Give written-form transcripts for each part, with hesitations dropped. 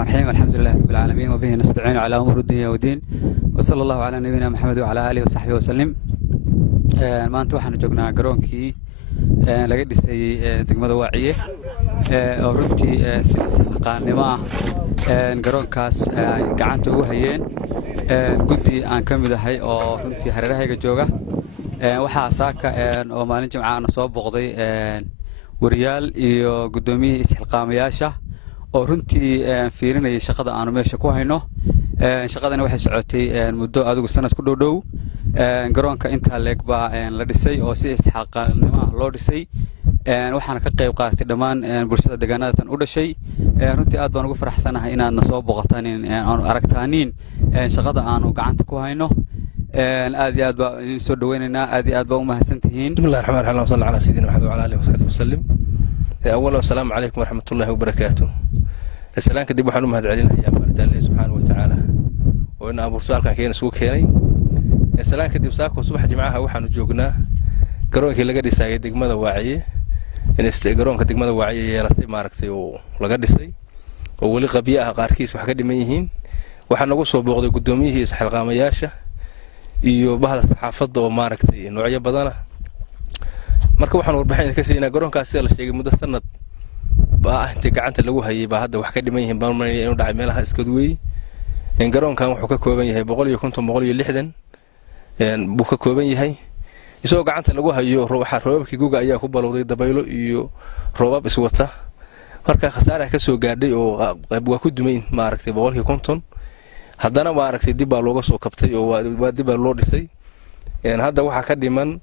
الرحمن الرحيم الحمد لله رب العالمين وبه نستعين على أمور الدنيا والدين وصلى الله على نبينا محمد وعلى آله وصحبه وسلم maanta waxaan joognaa garoonkii laga dhisay degmada Waaciye oo runtii si qaanimo ah garoonkaas ay gacanta ugu hayeen guddi aan ka mid ahay oo runtii hareerahayga jooga waxa saaka oo maalin jimcaana soo boqday wariyaal iyo gudoomiyihii isxilqaamayaasha oo runtii fiirinayay shaqada aanu meesha ku hayno shaqadana waxay socotay muddo adigu sanad ku dhow garoonka inta leeg baa la dhisay oo si isxilqaanimo ah loo dhisay waxaana ka qayb qaatay dhammaan bulshada deegaanada u dhashay runtii aad baan ugu faraxsanahay inaadna soo boqotaan aanu aragtaaniin shaqada aanu gacanta ku hayno aad iyo aad baa idin soo dhaweynaynaa aad iyo aad baa u mahadsantihiin bismillaahir rahmaanir rahiim sallallahu ala sayyidina muhammad wa ala alihi wa sahbihi wasallam awwal assalamu alaykum wa rahmatullahi wa barakatuh salaanka dib waxaan u mahad celinayaa maanta Allah subhanahu wa ta'ala oo in abuurto halkan keenay soo keenay salaanka dib saako subax jimcaha waxaanu joognaa garoonkii laga dhisay degmada Waaciye in garoonka degmada Waaciye yeelatay maaragtay oo laga dhisay oo wali qabiyaha qaarkiis wax ka dhiman yihiin waxa nagu soo booqday gudoomiyihii isxilqaamayaasha iyo bahda saxaafadda oo maaragtay noocyo badan marka waxaan warbixin ka siinaa garoonkaas la sheegay muddo sanad baa inta gacanta lagu hayay baa hadda wax ka dhiman yihiin baan inuu dhacay meelaha iska duway in garoonkan wuxuu ka kooban yahay 150 buu ka kooban yahay isoo gacanta lagu hayo roobabkii guga ayaa ku balowday dabaylo iyo roobab iswata marka khasaare ka soo gaadhay oo qayb waa ku dumay maaragtay 150 haddana maaragtay dib baa looga soo kabtay oo waa dib loo dhisay hadda waxa ka dhiman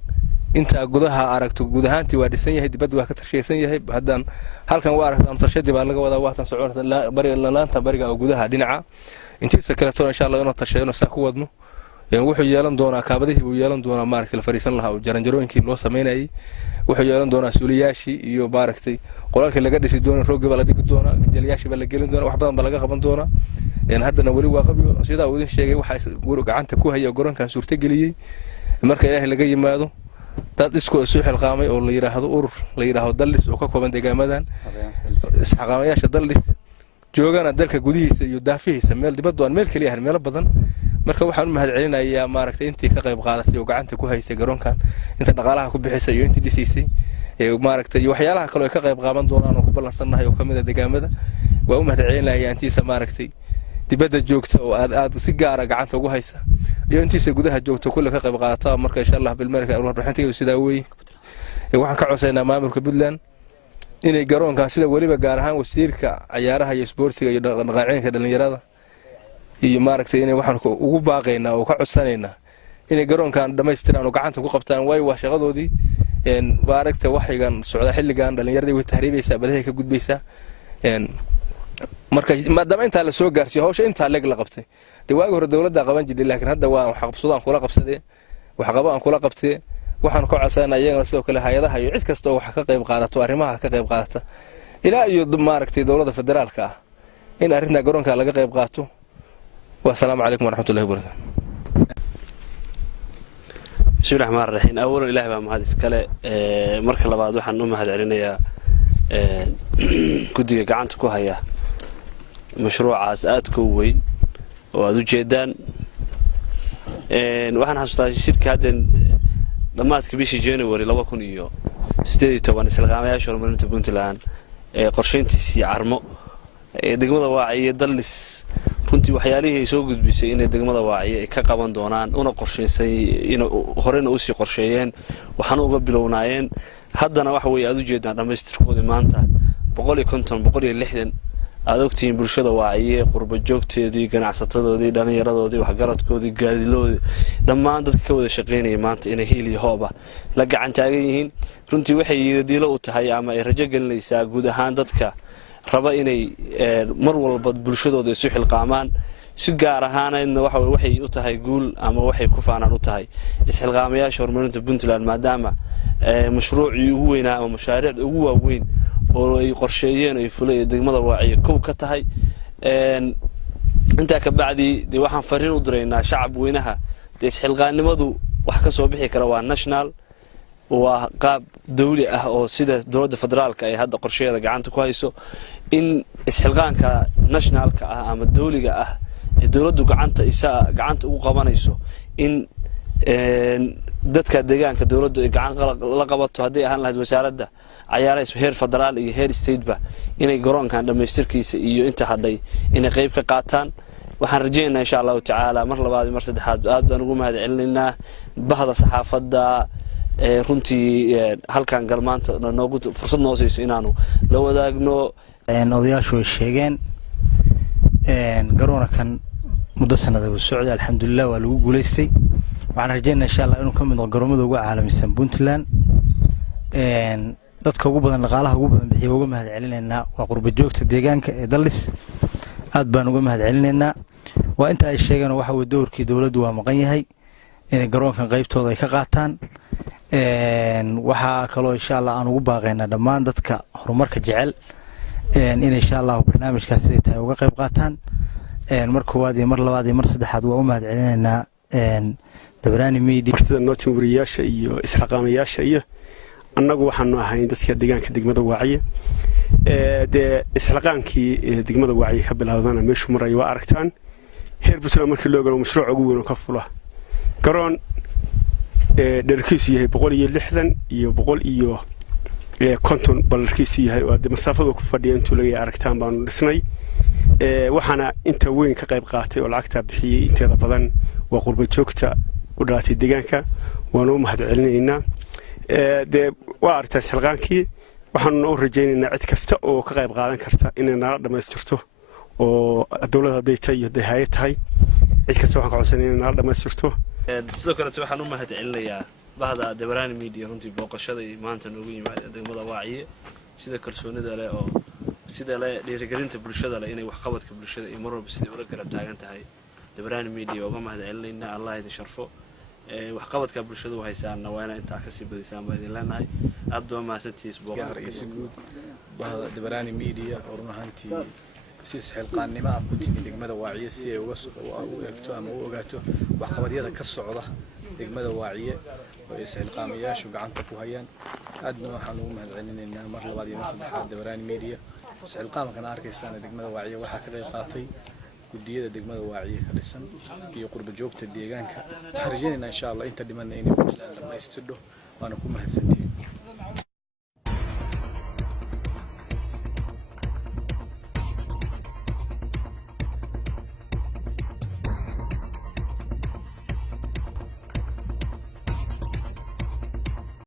inta gudaha aragto gudahaantii waa dhisan yahay dibadda waa ka tarshaysan yahay haddaan halkan waa aragto tarshadii baa laga wadaa waatan soconaysa bariga oo gudaha dhinaca intiisa kale toona insha Allah inuu tarshayno saa ku wadno wuxuu yeelan doonaa kaabadihii uu yeelan doonaa maaragtay la fariisan lahaa oo jaranjarooyinkii loo sameeyay wuxuu yeelan doonaa suuliyaashii iyo maaragtay qolalkii laga dhisi doona roogga la dhigi doona jalyaashii baa la gelin doona wax badan baa laga qaban doona haddana wali waa qabiyo sida uu idin sheegay waxa gacanta ku haya garoonkan suurta galiyay marka Ilaahay laga yimaado dad isku soo xilqaamay oo la yiraahdo urur la yiraahdo dallis oo ka kooban deegaamadan isxilqaamayaasha dallis joogana dalka gudihiisa iyo daafihiisa meel dibadda aan meel kaliya meel badan marka waxaan u mahad celinayaa maaragtay intii ka qayb qaadatay oo gacanta ku haysay garoonkan inta dhaqaalaha ku bixisay iyo intii dhisay maaragtay waxyaalaha kale oo ka qayb qaadan doonaan oo ku balansanahay oo kamid ah deegaamada waa u mahad celinayaa intiisa maaragtay dibadda joogta oo aad si gaar ah gacanta ugu haysa iyo intiisa gudaha joogta kullu ka qayb qaadata marka insha Allah bil marka warbixintii sida weey waxaan ka codsaynaa maamulka Puntland inay garoonkan sida waliba gaar ahaan wasiirka ciyaaraha iyo isboortiga iyo dhaqaaqaynka dhalinyarada iyo maaragtay inay waxaan ugu baaqaynaa oo ka codsanaynaa inay garoonkan dhameystiraan oo gacanta ku qabtaan way waa shaqadoodii maaragtay waxigan socda xilligan dhalinyarada way tahriibaysaa badahay ka gudbaysaa marka maadaama inta la soo gaarsiyo hawsha inta leeg la qabtay waagi hore dawladda qaban jirtay laakiin hadda waa wax qabsadaan kula qabsadee wax qabaan kula qabtay waxaan ka codsanaynaa iyagana sidoo kale hay'adaha iyo cid kasta oo wax ka qayb qaadato arrimaha ka qayb qaadata ilaa iyo maaragtay dawladda federaalka ah in arrinta garoonka laga qayb qaato والسلام عليكم ورحمة الله وبركاته. بسم الله الرحمن الرحيم. أولا إله بمهاد إسكالة مركل بعض وحن نوم هاد علينا يا كودي قعنت كوهيا مشروع عزقات كوي وهذا جدًا وحن حصل الشركة هذا لما تكبيش جانوري لو كون إياه استدي طبعا سلقامي أشهر من أنت كنت الآن قرشين تسي عرمو دقمة واعية دلس runtii waxyaalihii soo gudbisay in degmada Waaciye ay ka qaban doonaan una qorsheysay in horena u sii qorsheeyeen waxaan uga bilownaayeen haddana wax way aad u jeedaan dhameystirkoodii maanta 150 160 aad ogtiin bulshada Waaciye qurba joogteedii ganacsatadoodii dhalinyaradoodii waxgaradkoodii gaadiloodii dhammaan dadka ka wada shaqeynayay maanta inay hiil iyo hooba la gacan taagan yihiin runtii waxay diilo u tahay ama ay rajo gelinaysaa guud ahaan dadka raba inay mar walba bulshadooda isu xilqaamaan si gaar ahaanayna waxay u tahay guul ama waxay ku faanaan u tahay isxilqaamayaasha horumarinta Puntland maadaama mashruucii ugu weyn ama mashaariicda ugu waaweyn oo ay qorsheeyeen ay fulay degmada Waaciye kow ka tahay inta ka bacdi waxaan fariin u direynaa shacab weynaha isxilqaanimadu wax ka soo bixi kara waa national وقاب دولي أو سيدة دولة فدرالك أي هذا قرشية جعنت كويسو إن isxilqaanka nationalka ah ama dawliga ah ee dawladdu gacanta ugu qabanayso in dadka deegaanka dawladdu ay gacan la qabato haddii ahaan lahayd wasaaradda cayaaraha heer federaal iyo heer stateba inay garoonkan dhammaystirkiisa iyo inta hadhay inay qayb ka qaataan waxaan rajaynaynaa insha allahu tacaala mar labaad iyo mar saddexaad aad baan ugu mahad celinaynaa bahda saxaafadda runtii halkan galmaanta noogu fursad noo siiso inaanu la wadaagno odayaashu way sheegeen garoonkan muddo sanada uu socday alxamdulilah waa lagu guulaystay waxaan rajaynaynaa insha allah inuu ka mid noqdo garoomada ugu caalamisan Puntland dadka ugu badan dhaqaalaha ugu badan bixiyo uga mahad celinaynaa waa qurba joogta deegaanka ee Dallis aad baan uga mahad celinaynaa waa inta ay sheegeen waxa uu doorkii dawladdu waa maqan yahay in garoonkan qaybtooda ay ka qaataan waxa kaloo insha allah aan ugu baaqaynaa dhammaan dadka horumarka jecel in insha allah barnaamijkaas ay tahay uga qayb qaataan mar koowaad iyo mar labaad iyo mar saddexaad waa u mahad celinaynaa dabraani media martida nootin wariyaasha iyo isxaqaamayaasha iyo annagu waxaanu ahayn dadka deegaanka degmada Waaciye isxilqaankii degmada Waaciye ka bilowdana meeshu maray waa aragtaan heer Puntland markii loo galo mashruuc ugu weyn oo ka fula garoon dherkiisu yahay 160 iyo 150 ballarkiisu yahay oo masaafadu ku fadhiyo intuu laga aragtaan baanu dhisnay waxaana inta weyn ka qayb qaatay oo lacagta bixiyay inteeda badan waa qurba joogta u dhalatay deegaanka waanu u mahad celinaynaa waa aragtaa isxilqaankii waxaanu u rajaynaynaa cid kasta oo ka qayb qaadan karta inay nala dhammaystirto oo dawladda dayta iyo hay'ad tahay cid kasta waxaan ka codsanaynaa inay nala dhammaystirto sidoo kale waxaan u mahad celinayaa bahda Dabrani Media runtii booqashada maanta noogu yimaad degmada Waaciye sida kalsoonida leh oo sida la dhiirigelinta bulshada leh inay wax qabadka bulshada iyo marwalba sidii ula garab taagan tahay Dabrani Media uga mahad celinaynaa Allah idin sharfo wax qabadka bulshada u haysaana waa inay inta ka sii badisaan baa idin leenahay aad baa mahadsantiis booqashada guud bahda Dabrani Media oo runtii si xilqaannimo ah ku timi degmada Waaciye si ay uga eegto ama u ogaato wax qabadyada ka socda degmada Waaciye oo isxilqaamayaashu gacanta ku hayaan aadna waxaan ugu mahad celinaynaa mar labaad iyo mar saddexaad Dabrani Media isxilqaamkan arkaysan degmada Waaciye waxa ka qayb qaatay gudiyada degmada Waaciye ka dhisan iyo qurba joogta deegaanka waxaan rajaynaynaa insha Allah inta dhiman inay Puntland dhammaystirdo waana ku mahadsantihiin